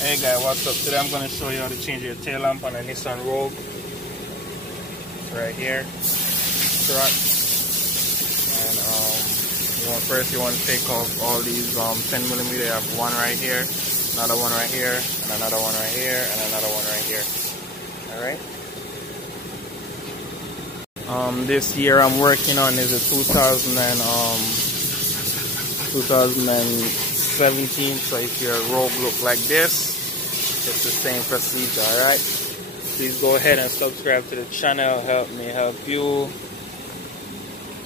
Hey guys, what's up? Today I'm going to show you how to change your tail lamp on a Nissan Rogue. Right here. Truck. And first you want to take off all these 10mm. You have one right here, another one right here, and another one right here, and another one right here. Alright. This year I'm working on is a 2017, so if your Rogue look like this, it's the same procedure. Alright, please go ahead and subscribe to the channel. Help me help you.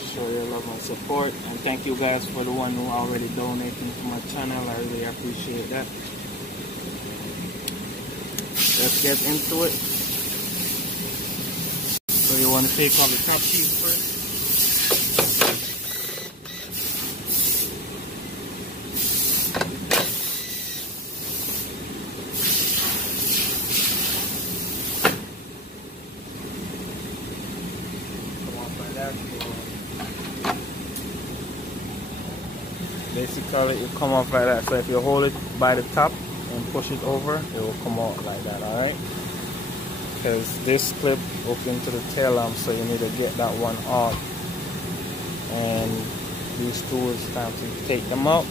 Show your love and support, and thank you guys for the one who already donating to my channel. I really appreciate that. Let's get into it. So you want to take off the top piece first. Basically it come off like that, so if you hold it by the top and push it over, it will come out like that. Alright, because this clip hooked into the tail lamp, so you need to get that one off, and these two, it's time to take them out.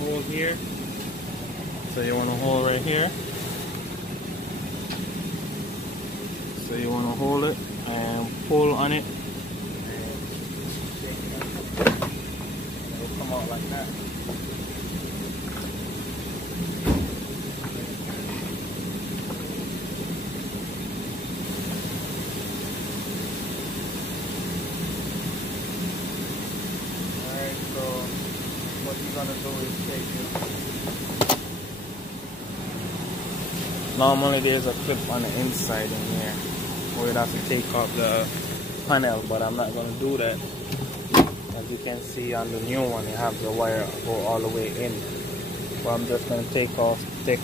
Hold here, so you want to hold right here, so you want to hold it and pull on it, and it'll come out like that. Alright, so what you're gonna do is take it. Normally there's a clip on the inside in here where you'd have to take off the panel, but I'm not gonna do that. As you can see on the new one, you have the wire go all the way in. But I'm just gonna take out the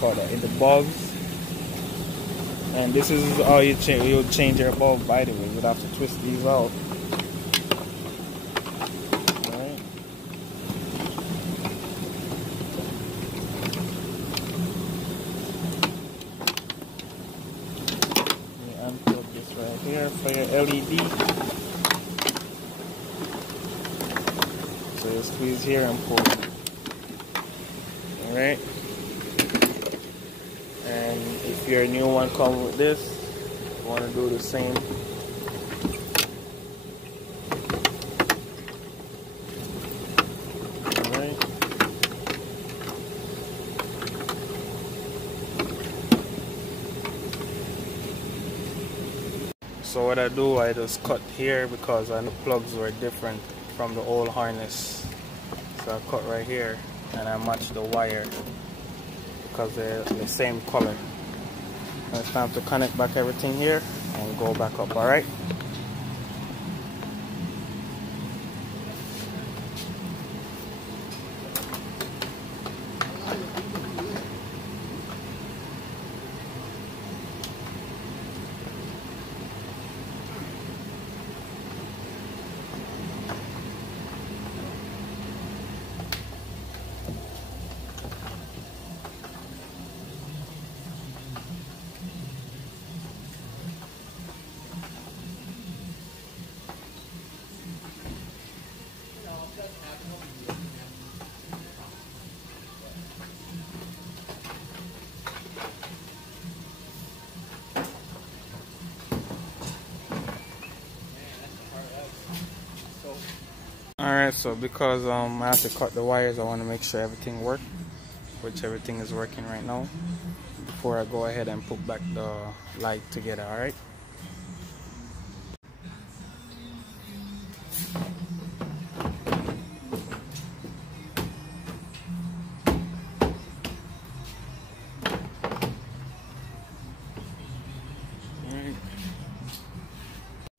bulbs. And this is how you change your bulb, by the way. You'd have to twist these out. Right here for your LED. So you squeeze here and pull. Alright. And if your new one comes with this, you want to do the same. Alright. So what I do, I just cut here because the plugs were different from the old harness. So I cut right here and I match the wire because they're the same color. Now it's time to connect back everything here and go back up. Alright. Alright, so because I have to cut the wires, I want to make sure everything works, which everything is working right now, before I go ahead and put back the light together. Alright.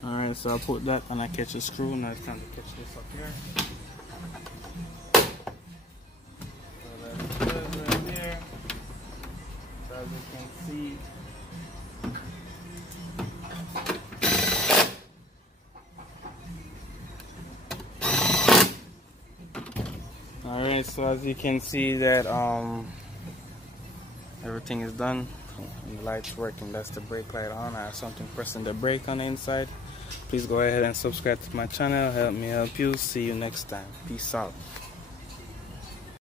Alright, so I'll put that and I catch a screw. Now it's time to catch this up here. So that's good right there. Alright, so as you can see that everything is done and the light's working. That's the brake light on. I have something pressing the brake on the inside. Please go ahead and subscribe to my channel. Help me help you. See you next time. Peace out.